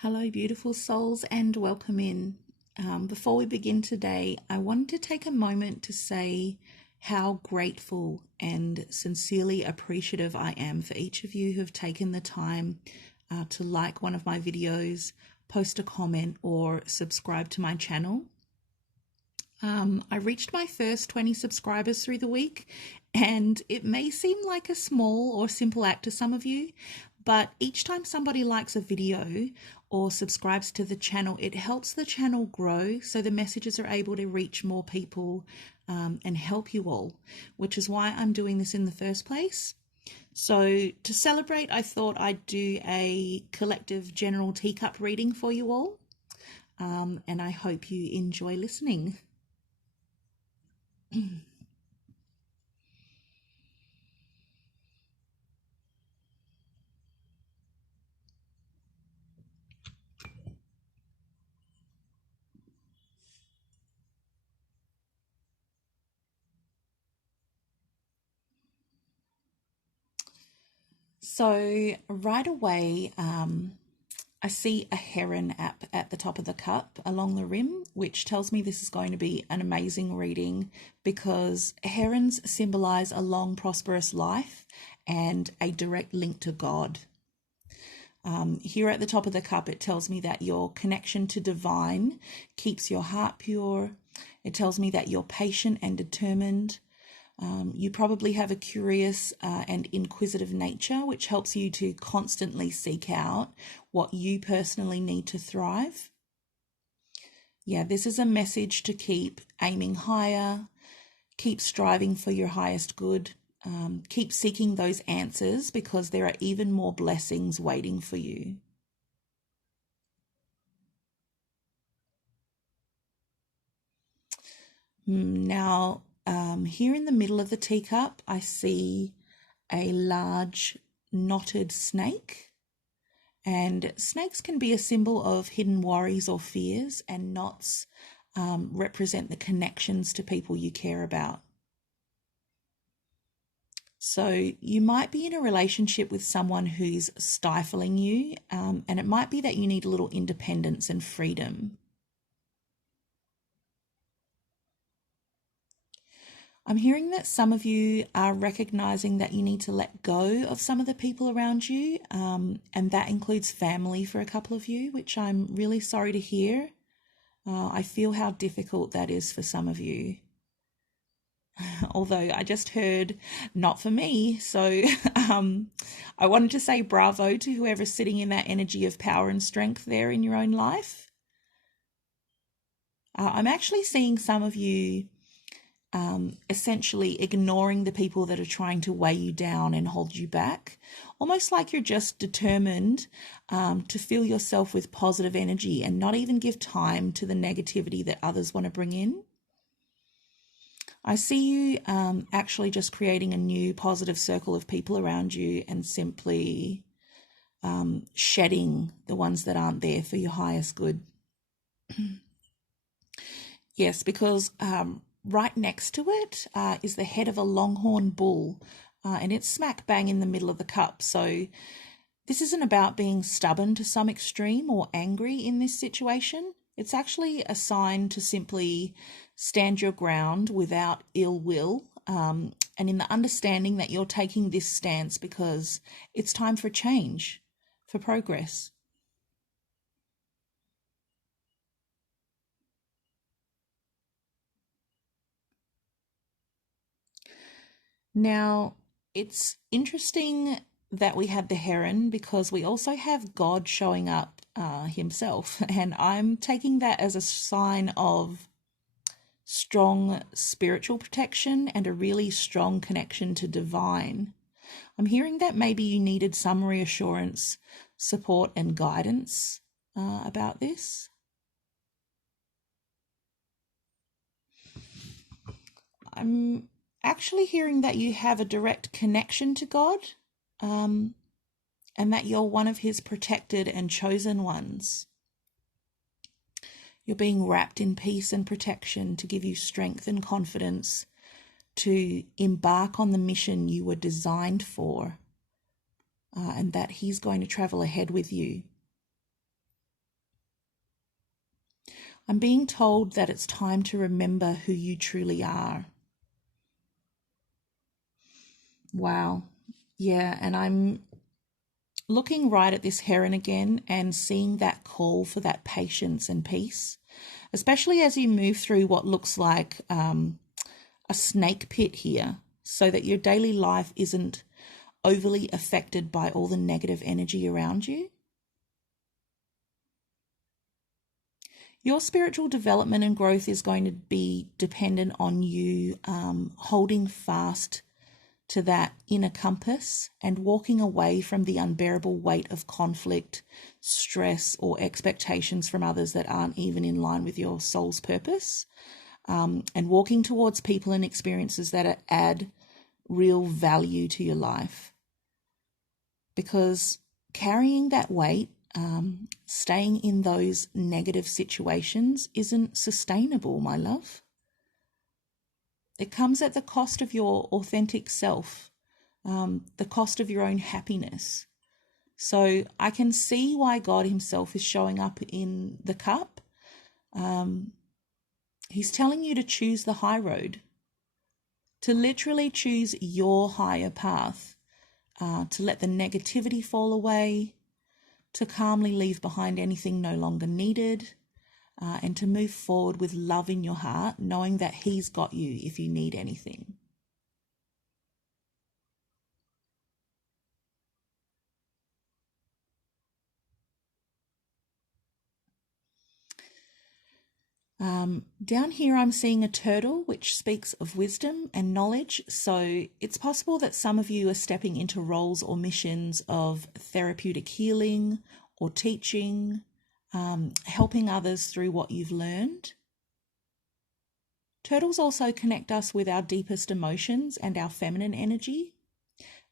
Hello, beautiful souls, and welcome in. Before we begin today, I wanted to take a moment to say how grateful and sincerely appreciative I am for each of you who have taken the time to like one of my videos, post a comment, or subscribe to my channel. I reached my first 20 subscribers through the week, and it may seem like a small or simple act to some of you, but each time somebody likes a video or subscribes to the channel, it helps the channel grow so the messages are able to reach more people and help you all, which is why I'm doing this in the first place. So to celebrate, I thought I'd do a collective general teacup reading for you all, and I hope you enjoy listening. So right away, I see a heron at the top of the cup along the rim, which tells me this is going to be an amazing reading because herons symbolize a long, prosperous life and a direct link to God. Here at the top of the cup, it tells me that your connection to divine keeps your heart pure. It tells me that you're patient and determined. You probably have a curious and inquisitive nature, which helps you to constantly seek out what you personally need to thrive. Yeah, this is a message to keep aiming higher, keep striving for your highest good, keep seeking those answers because there are even more blessings waiting for you. Now, here in the middle of the teacup, I see a large knotted snake. And snakes can be a symbol of hidden worries or fears, and knots represent the connections to people you care about. So you might be in a relationship with someone who's stifling you, and it might be that you need a little independence and freedom. I'm hearing that some of you are recognizing that you need to let go of some of the people around you, and that includes family for a couple of you, which I'm really sorry to hear. I feel how difficult that is for some of you. Although I just heard not for me. So I wanted to say bravo to whoever's sitting in that energy of power and strength there in your own life. I'm actually seeing some of you essentially ignoring the people that are trying to weigh you down and hold you back, almost like you're just determined to fill yourself with positive energy and not even give time to the negativity that others want to bring in. I see you actually just creating a new positive circle of people around you and simply shedding the ones that aren't there for your highest good. Yes, because right next to it is the head of a longhorn bull, and it's smack bang in the middle of the cup. So this isn't about being stubborn to some extreme or angry in this situation. It's actually a sign to simply stand your ground without ill will, and in the understanding that you're taking this stance because it's time for change, for progress. Now, it's interesting that we had the heron because we also have God showing up himself, and I'm taking that as a sign of strong spiritual protection and a really strong connection to divine. I'm hearing that maybe you needed some reassurance, support, and guidance about this. I'm actually hearing that you have a direct connection to God, and that you're one of his protected and chosen ones. You're being wrapped in peace and protection to give you strength and confidence to embark on the mission you were designed for, and that he's going to travel ahead with you. I'm being told that it's time to remember who you truly are. Wow. Yeah, and I'm looking right at this heron again and seeing that call for that patience and peace, especially as you move through what looks like a snake pit here, so that your daily life isn't overly affected by all the negative energy around you. Your spiritual development and growth is going to be dependent on you holding fast to that inner compass and walking away from the unbearable weight of conflict, stress, or expectations from others that aren't even in line with your soul's purpose, and walking towards people and experiences that add real value to your life. Because carrying that weight, staying in those negative situations isn't sustainable, my love. It comes at the cost of your authentic self, the cost of your own happiness. So I can see why God himself is showing up in the cup. He's telling you to choose the high road, to literally choose your higher path, to let the negativity fall away, to calmly leave behind anything no longer needed, and to move forward with love in your heart, knowing that he's got you if you need anything. Down here I'm seeing a turtle, which speaks of wisdom and knowledge. So it's possible that some of you are stepping into roles or missions of therapeutic healing or teaching, helping others through what you've learned. Turtles also connect us with our deepest emotions and our feminine energy.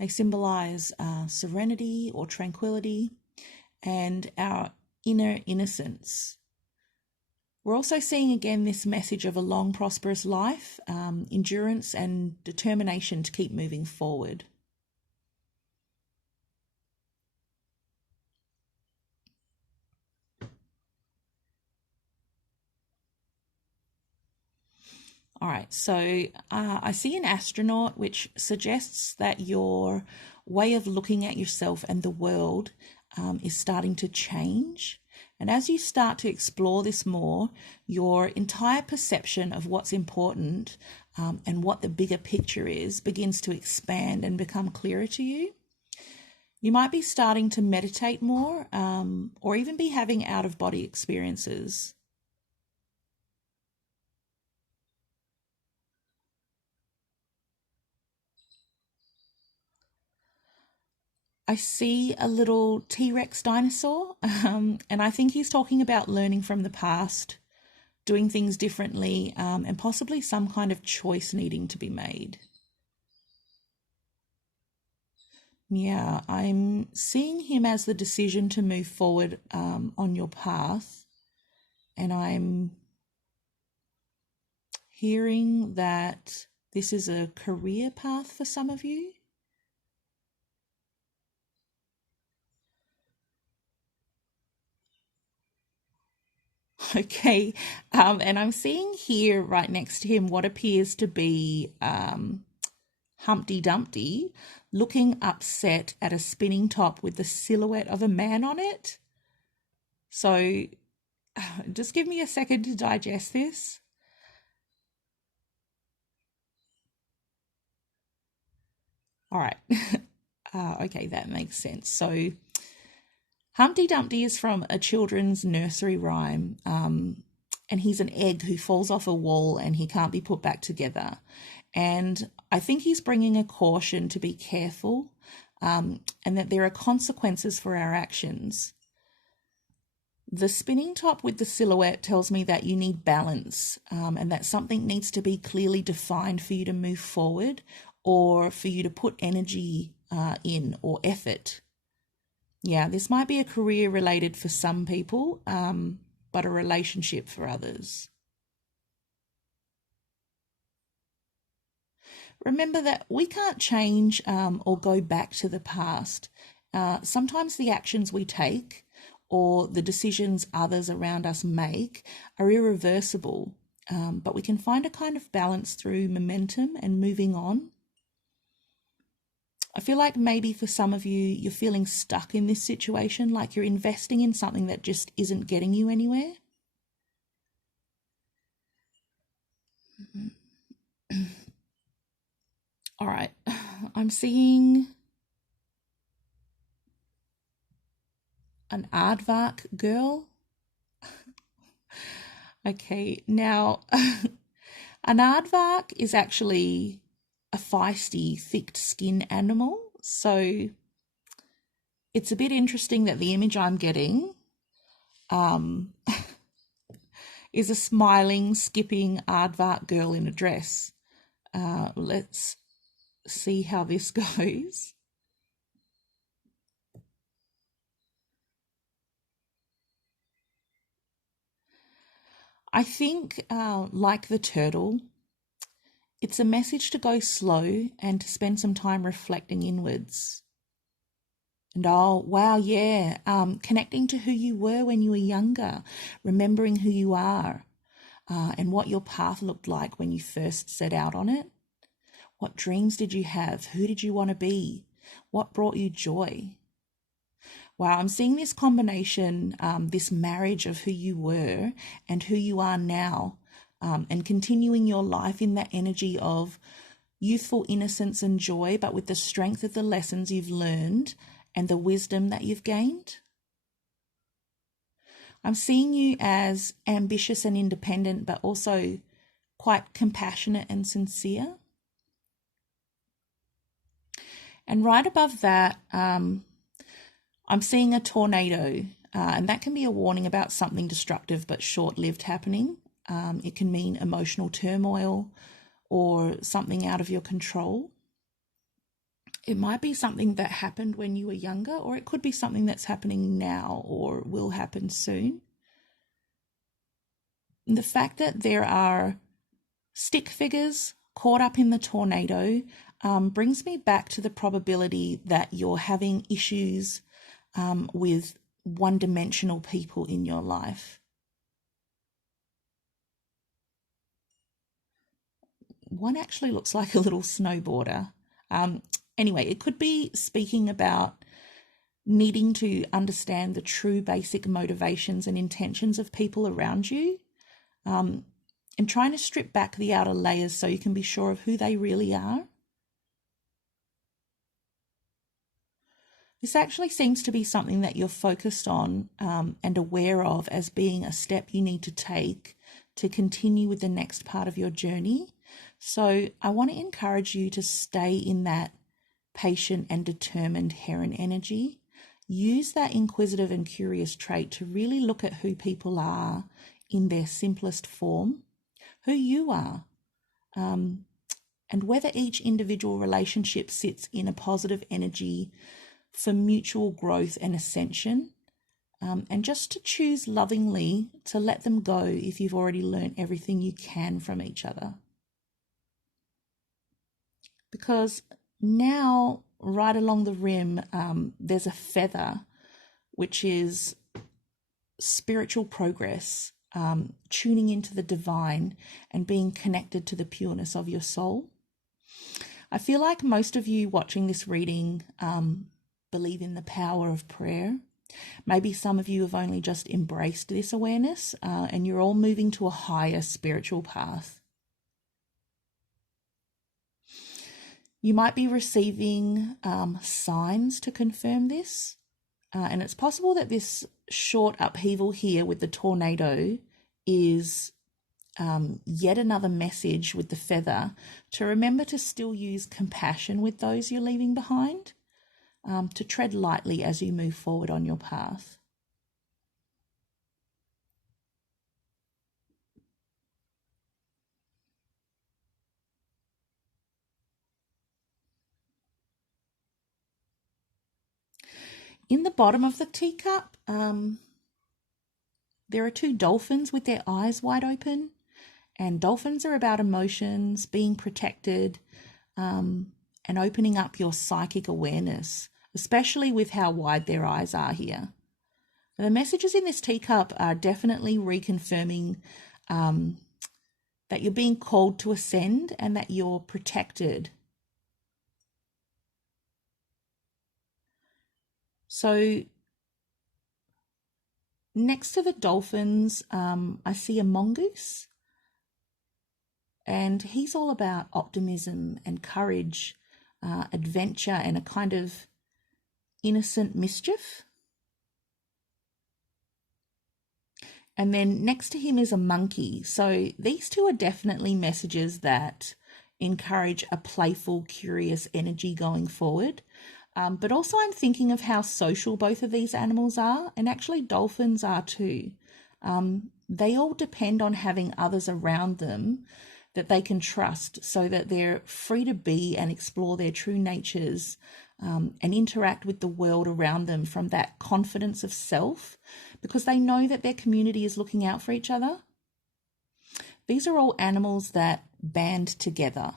They symbolize serenity or tranquility and our inner innocence. We're also seeing again this message of a long, prosperous life, endurance and determination to keep moving forward. All right, so I see an astronaut, which suggests that your way of looking at yourself and the world is starting to change. And as you start to explore this more, your entire perception of what's important and what the bigger picture is begins to expand and become clearer to you. You might be starting to meditate more or even be having out-of-body experiences. I see a little T-Rex dinosaur, and I think he's talking about learning from the past, doing things differently, and possibly some kind of choice needing to be made. Yeah, I'm seeing him as the decision to move forward on your path, and I'm hearing that this is a career path for some of you. Okay, and I'm seeing here right next to him what appears to be Humpty Dumpty looking upset at a spinning top with the silhouette of a man on it. So just give me a second to digest this. All right. Okay, that makes sense. So Humpty Dumpty is from a children's nursery rhyme, and he's an egg who falls off a wall and he can't be put back together. And I think he's bringing a caution to be careful, and that there are consequences for our actions. The spinning top with the silhouette tells me that you need balance, and that something needs to be clearly defined for you to move forward or for you to put energy in or effort. Yeah, this might be a career related for some people, but a relationship for others. Remember that we can't change or go back to the past. Sometimes the actions we take or the decisions others around us make are irreversible, but we can find a kind of balance through momentum and moving on. I feel like maybe for some of you, you're feeling stuck in this situation, like you're investing in something that just isn't getting you anywhere. All right, I'm seeing an aardvark girl. Okay, now an aardvark is actually a feisty, thick-skinned animal. So it's a bit interesting that the image I'm getting is a smiling, skipping aardvark girl in a dress. Let's see how this goes. I think, like the turtle, it's a message to go slow and to spend some time reflecting inwards. And oh, wow, yeah, connecting to who you were when you were younger, remembering who you are, and what your path looked like when you first set out on it. What dreams did you have? Who did you want to be? What brought you joy? Wow, I'm seeing this combination, this marriage of who you were and who you are now, and continuing your life in that energy of youthful innocence and joy, but with the strength of the lessons you've learned and the wisdom that you've gained. I'm seeing you as ambitious and independent, but also quite compassionate and sincere. And right above that, I'm seeing a tornado, and that can be a warning about something destructive but short-lived happening. It can mean emotional turmoil or something out of your control. It might be something that happened when you were younger, or it could be something that's happening now or will happen soon. And the fact that there are stick figures caught up in the tornado brings me back to the probability that you're having issues with one-dimensional people in your life. One actually looks like a little snowboarder. Anyway, it could be speaking about needing to understand the true basic motivations and intentions of people around you, and trying to strip back the outer layers so you can be sure of who they really are. This actually seems to be something that you're focused on and aware of as being a step you need to take to continue with the next part of your journey. So I want to encourage you to stay in that patient and determined heron energy. Use that inquisitive and curious trait to really look at who people are in their simplest form, who you are, and whether each individual relationship sits in a positive energy for mutual growth and ascension, and just to choose lovingly to let them go if you've already learned everything you can from each other. Because now, right along the rim, there's a feather, which is spiritual progress, tuning into the divine and being connected to the pureness of your soul. I feel like most of you watching this reading believe in the power of prayer. Maybe some of you have only just embraced this awareness, and you're all moving to a higher spiritual path. You might be receiving signs to confirm this, and it's possible that this short upheaval here with the tornado is yet another message with the feather to remember to still use compassion with those you're leaving behind, to tread lightly as you move forward on your path. In the bottom of the teacup, there are two dolphins with their eyes wide open, and dolphins are about emotions, being protected, and opening up your psychic awareness, especially with how wide their eyes are here. The messages in this teacup are definitely reconfirming that you're being called to ascend and that you're protected. So next to the dolphins, I see a mongoose, and he's all about optimism and courage, adventure, and a kind of innocent mischief. And then next to him is a monkey. So these two are definitely messages that encourage a playful, curious energy going forward. But also I'm thinking of how social both of these animals are, and actually dolphins are too. They all depend on having others around them that they can trust so that they're free to be and explore their true natures, and interact with the world around them from that confidence of self, because they know that their community is looking out for each other. These are all animals that band together.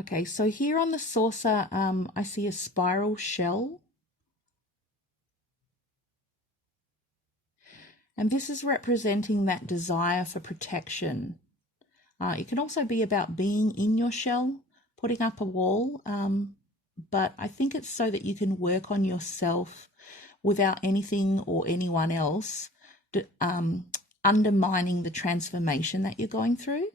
Okay, so here on the saucer, I see a spiral shell. And this is representing that desire for protection. It can also be about being in your shell, putting up a wall, but I think it's so that you can work on yourself without anything or anyone else undermining the transformation that you're going through.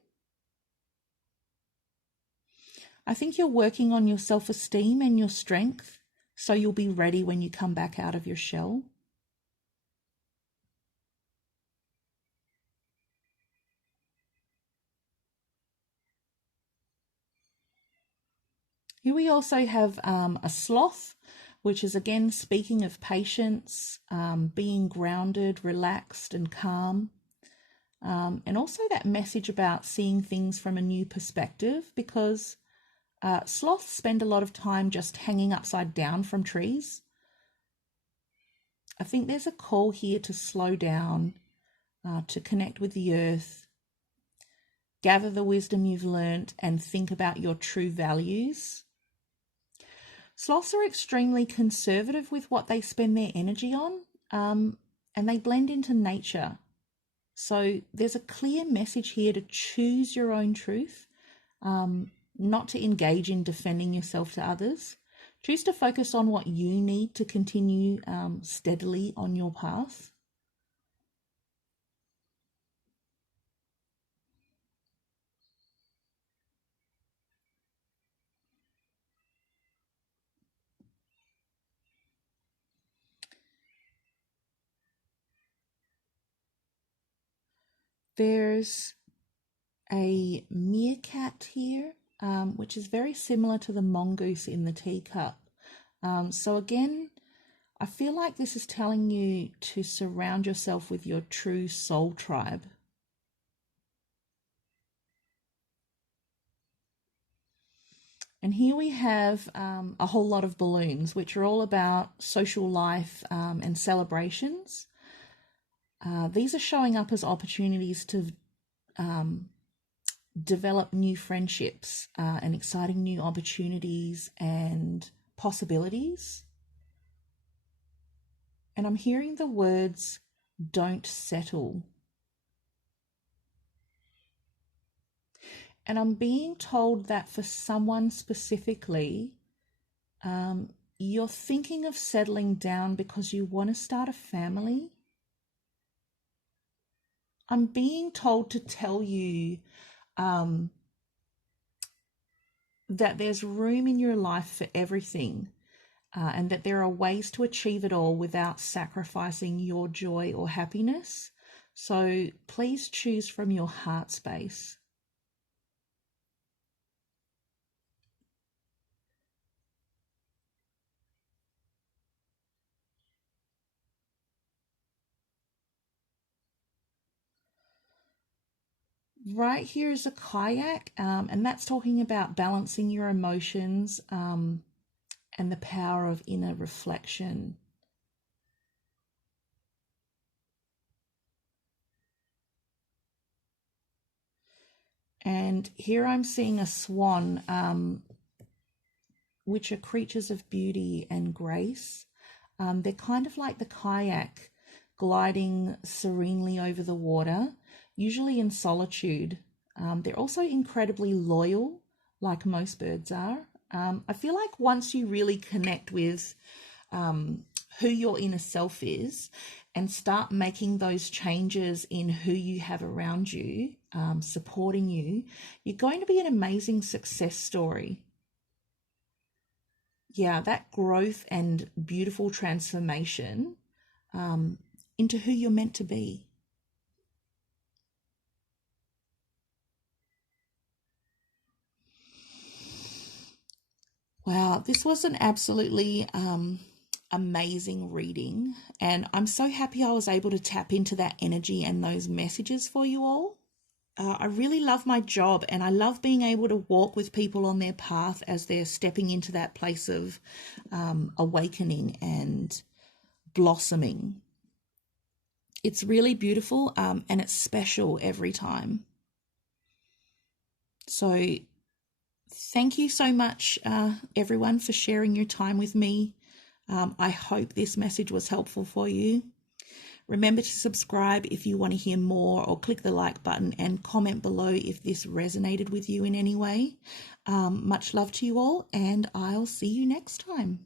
I think you're working on your self-esteem and your strength, so you'll be ready when you come back out of your shell. Here we also have a sloth, which is again speaking of patience, being grounded, relaxed, and calm. And also that message about seeing things from a new perspective, because sloths spend a lot of time just hanging upside down from trees. I think there's a call here to slow down, to connect with the earth, gather the wisdom you've learnt, and think about your true values. Sloths are extremely conservative with what they spend their energy on, and they blend into nature. So there's a clear message here to choose your own truth, not to engage in defending yourself to others. Choose to focus on what you need to continue steadily on your path. There's a meerkat here, which is very similar to the mongoose in the teacup. So again, I feel like this is telling you to surround yourself with your true soul tribe. And here we have a whole lot of balloons, which are all about social life and celebrations. These are showing up as opportunities to develop new friendships and exciting new opportunities and possibilities. And I'm hearing the words, don't settle. And I'm being told that for someone specifically, you're thinking of settling down because you want to start a family. I'm being told to tell you that there's room in your life for everything, and that there are ways to achieve it all without sacrificing your joy or happiness. So please choose from your heart space. Right here is a kayak, and that's talking about balancing your emotions, and the power of inner reflection. And here I'm seeing a swan, which are creatures of beauty and grace. They're kind of like the kayak gliding serenely over the water, usually in solitude. They're also incredibly loyal, like most birds are. I feel like once you really connect with who your inner self is and start making those changes in who you have around you, supporting you, you're going to be an amazing success story. Yeah, that growth and beautiful transformation into who you're meant to be. Wow, this was an absolutely amazing reading, and I'm so happy I was able to tap into that energy and those messages for you all. I really love my job, and I love being able to walk with people on their path as they're stepping into that place of awakening and blossoming. It's really beautiful, and it's special every time. So thank you so much, everyone, for sharing your time with me. I hope this message was helpful for you. Remember to subscribe if you want to hear more, or click the like button and comment below if this resonated with you in any way. Much love to you all, and I'll see you next time.